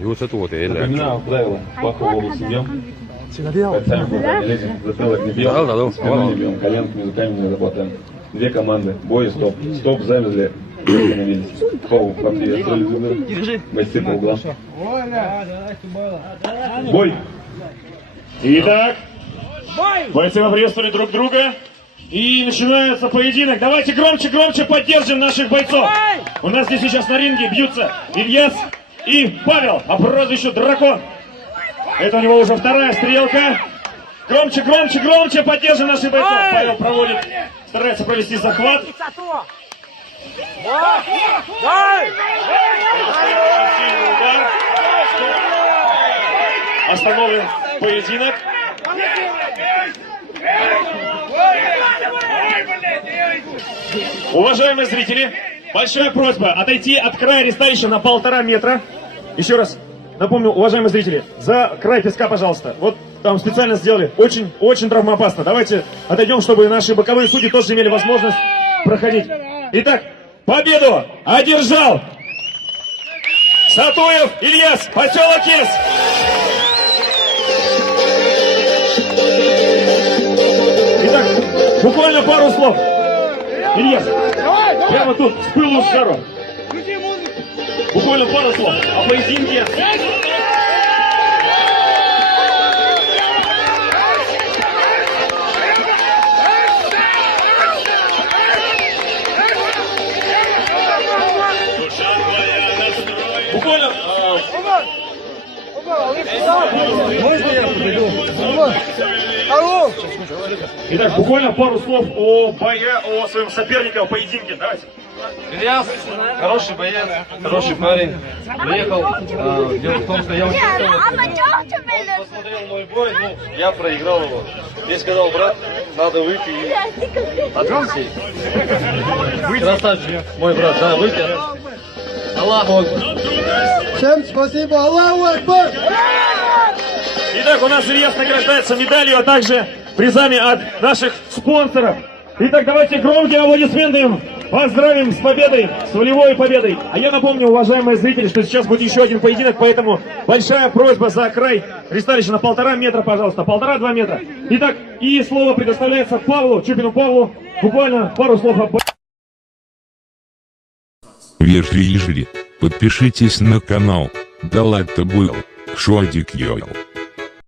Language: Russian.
И вот это вот, или? Напоминаю правила пахового судьям. Бойцами куда не лезем, затылок не бьем, спину не бьем, коленками, руками не заплатаем. Две команды, бой и стоп. Стоп, замерли, остановились. Хоу, поприветствовали, бойцы по углам. Бой! Итак, бойцы поприветствовали друг друга. И начинается поединок. Давайте громче поддержим наших бойцов. У нас здесь сейчас на ринге бьются Ильяс и Павел, по прозвищу Дракон. Это у него уже вторая стрелка. Громче поддержим наших бойцов. Павел старается провести захват. Остановлен поединок. Уважаемые зрители, большая просьба отойти от края ресталища на 1,5 метра. Еще раз напомню, уважаемые зрители, за край песка, пожалуйста. Вот там специально сделали. Очень травмоопасно. Давайте отойдем, чтобы наши боковые судьи тоже имели возможность проходить. Итак, победу одержал Сатуев Ильяс, поселок Ес. Итак, буквально пару слов. Ильяс, прямо тут, с пылу с жару. Буквально пару слов о поединке. Буквально... Можно я подойду? Итак, буквально пару слов о своем сопернике, о поединке. Давайте. Ильяс, хороший боец, хороший парень. Приехал. Дело в том, что я участвовал. Он посмотрел мой бой, я проиграл его. Мне сказал, брат, надо выйти и отвести. Красавчик, мой брат, да, выйти. Аллаху Акбар. Всем спасибо, Аллаху Акбар! Итак, у нас Ильяс награждается медалью, а также призами от наших спонсоров. Итак, давайте громкие аплодисменты им поздравим с победой, с волевой победой. А я напомню, уважаемые зрители, что сейчас будет еще один поединок, поэтому большая просьба за край ресталища на 1,5 метра, пожалуйста, 1,5-2 метра. Итак, и слово предоставляется Павлу, Чупину Павлу. Буквально пару слов об... Вежливо, подпишитесь на канал, да ладно был, Шодик Йоэл.